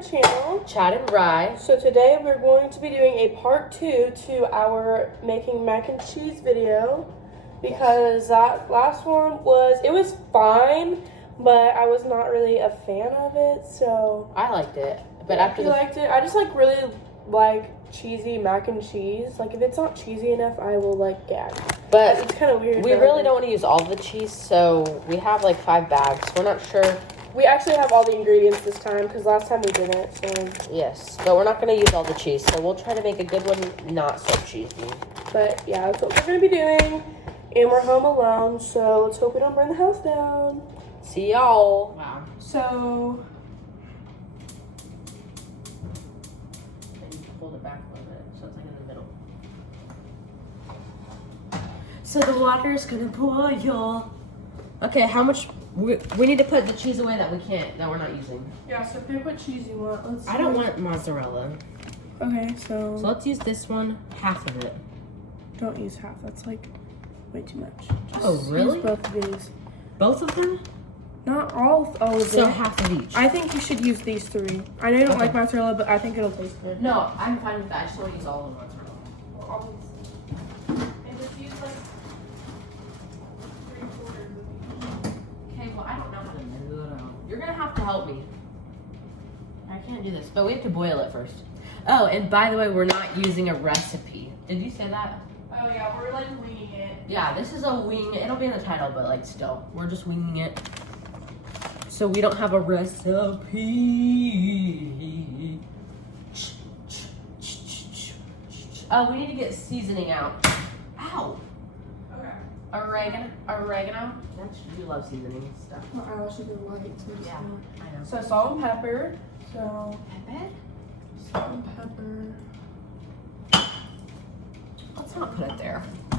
my channel, Chad and Rye. So today we're going to be doing a part 2 to our making mac and cheese video, because that last one was fine, but I was not really a fan of it. So I liked it, but yeah, after you liked it. I just really like cheesy mac and cheese. Like if it's not cheesy enough, I will gag. But it's kind of weird. We really don't want to use all the cheese, so we have 5 bags. We're not sure. We actually have all the ingredients this time because last time we didn't. So yes, but we're not going to use all the cheese, so we'll try to make a good one, not so cheesy. But yeah, that's what we're going to be doing, and we're home alone. So let's hope we don't burn the house down. See y'all. Wow. So. Hold it back a little bit, so it's in the middle. So the water is gonna boil. Okay, how much? We need to put the cheese away that we're not using. Yeah, so pick what cheese you want. Let's see. I don't want mozzarella. Okay, so let's use this one, half of it. Don't use half. That's way too much. Just really? Use both of these. Both of them? Not all of them. So half of each. I think you should use these 3. I know you don't like mozzarella, but I think it'll taste good. No, I'm fine with that. I just want to use all of the mozzarella. And just use 3/4 of each. Okay, well I don't know how to do it. You're gonna have to help me. I can't do this, but we have to boil it first. Oh, and by the way, we're not using a recipe. Did you say that? Oh yeah, we're winging it. Yeah, this is a wing. It'll be in the title, but still, we're just winging it. So we don't have a recipe. Oh, we need to get seasoning out. Ow. Okay. Oregano. You love seasoning stuff. My eyelashes are light, so it's Yeah, not. I know. So salt and pepper. So Pepper? salt and pepper. Let's not put it there. A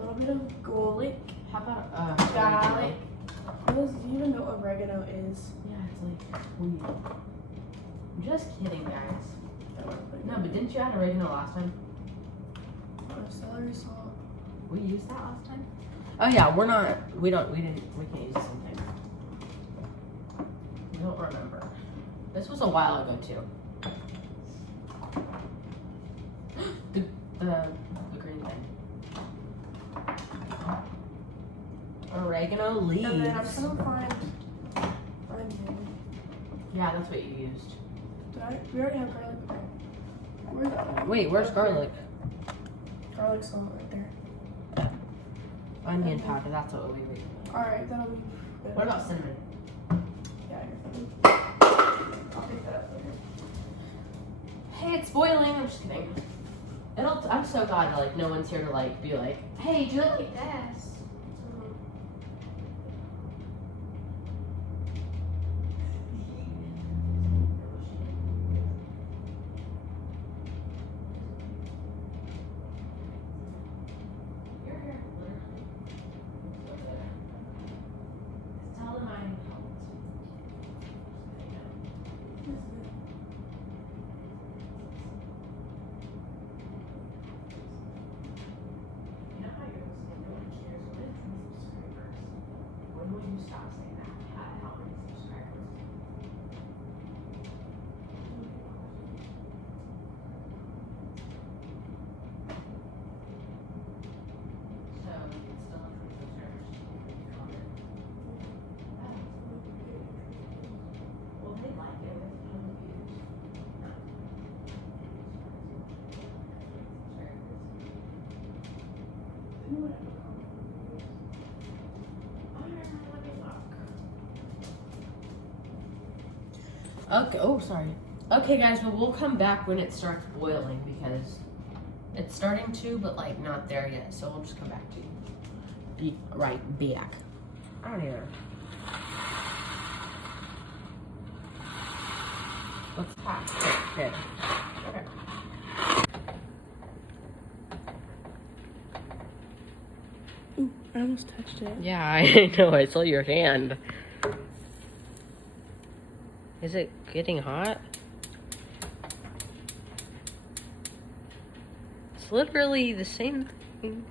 little bit of garlic. How about Garlic. Do you even know what oregano is? Yeah, it's weed. I'm just kidding, guys. No, but didn't you add oregano last time? Celery salt. We used that last time? Oh yeah, we can't use the same thing. I don't remember. This was a while ago too. the green thing. Oregano leaves. And then I'm just gonna find onion. Yeah, that's what you used. We already have garlic. Where's that? Wait, where's garlic? Garlic salt right there. Onion powder, that's what we need. Alright, that'll be good. What about cinnamon? Yeah, you're fine. I'll pick that up later. Hey, it's boiling. I'm just kidding. I'm so glad that no one's here to be hey, do it like this. Okay, oh, sorry. Okay, guys, well, we'll come back when it starts boiling because it's starting to, but, not there yet. So we'll just come back to you. Be back. I don't either. Let's pack. Good. Okay. Ooh, I almost touched it. Yeah, I know. I saw your hand. Is it getting hot? It's literally the same thing.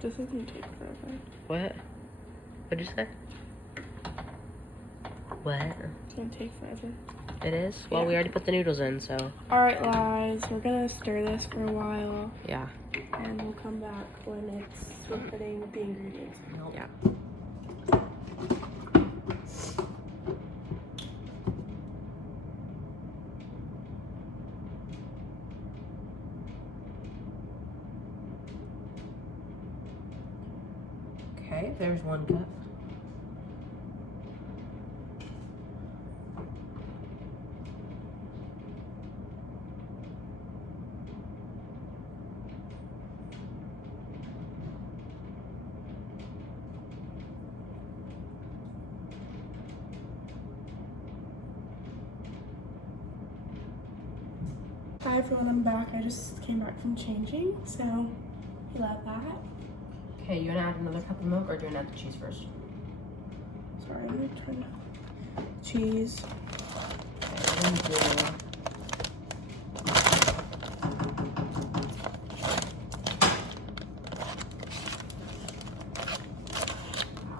This isn't take forever. What? What'd you say? What? It's gonna take forever. It is? Well, Yeah. we already put the noodles in, so. Alright, guys, we're gonna stir this for a while. Yeah. And we'll come back when we're putting the ingredients in. Yeah. Okay, there's 1 cup. Hi everyone, I'm back. I just came back from changing, so you love that. Okay, you wanna add another cup of milk or do you wanna add the cheese first? Sorry, I'm gonna turn cheese. Okay, I'm gonna do. Wow,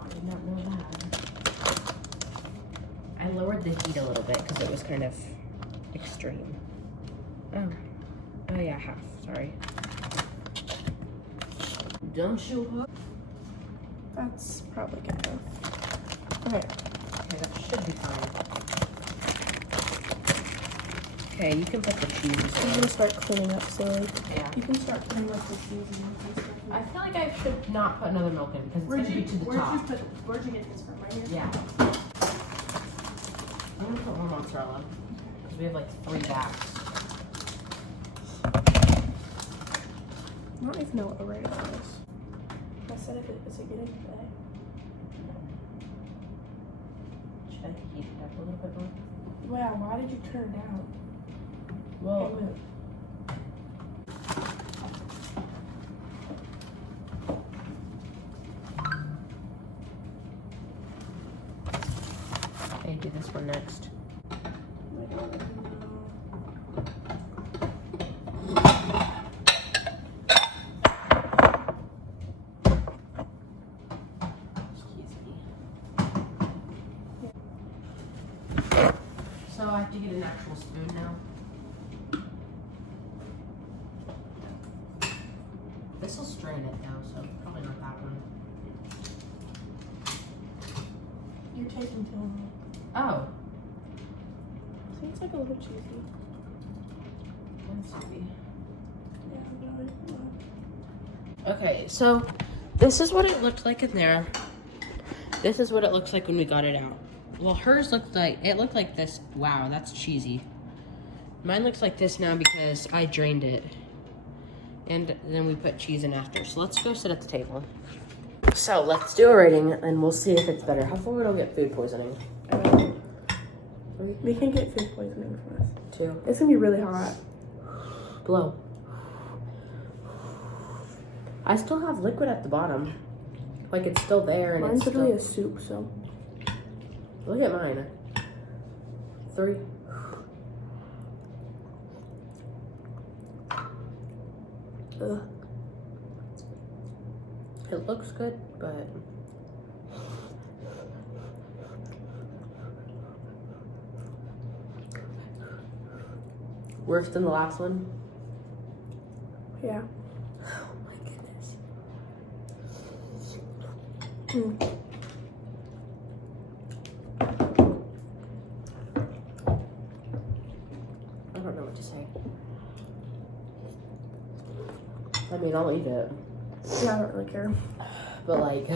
I did not know that. I lowered the heat a little bit because it was kind of extreme. Oh yeah, half, sorry. Don't you hook? That's probably good enough. Okay. Okay, that should be fine. Okay, you can put the cheese I'm in. gonna start cleaning up slowly. Yeah. You can start putting like the seasoning and stuff. I feel like I should not put another milk in because it's going to be to the top. Where'd you get this from? Right here? Yeah. I'm going to put more mozzarella because we have like 3 bags. I don't even know what oregano is. I said is it getting today? Should I heat it up a little bit more? Wow, why did you turn it down? Well, Hey, move. okay, do this one next. So I have to get an actual spoon now. This will strain it though, so probably not that one. You're taking too long. Oh. See, it's like a little cheesy. Let's see. Yeah, Okay, so this is what it looked like in there. This is what it looks like when we got it out. Well, hers looked like this. Wow, that's cheesy. Mine looks like this now because I drained it. And then we put cheese in after. So let's go sit at the table. So let's do a rating and we'll see if it's better. How far we don't get food poisoning? we can get food poisoning from this. 2. It's gonna be really hot. Blow. I still have liquid at the bottom. Like it's still there and Mine's it's literally still... a soup, so. Look at mine. 3. Ugh. It looks good, but worse than the last one. Yeah. Oh my goodness. Mm. I don't know what to say. I mean, I'll eat it, Yeah, I don't really care. but like,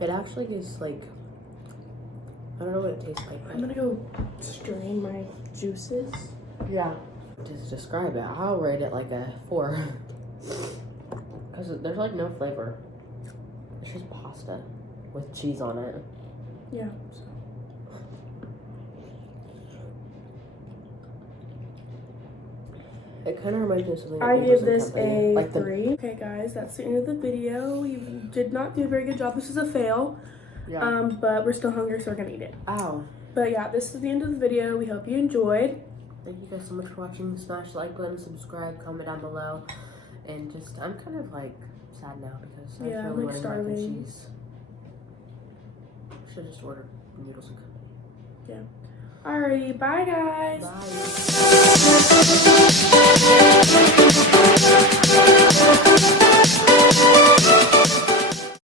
it actually is like, I don't know what it tastes like. I'm gonna go strain my juices. Yeah. To describe it, I'll rate it like a 4. Because there's like no flavor. It's just pasta with cheese on it. Yeah. So. It kind of reminds me of something. I that give Noodles and this Company. a like 3. Okay, guys, that's the end of the video. We did not do a very good job. This is a fail. Yeah. But we're still hungry, so we're gonna eat it. Ow. But yeah, this is the end of the video. We hope you enjoyed. thank you guys so much for watching. Smash the like button, subscribe, comment down below. And just, I'm kind of like sad now because I Yeah, really I'm, like, wanted mac and starving. cheese. Should just order noodles and company. Alrighty, bye guys. Bye.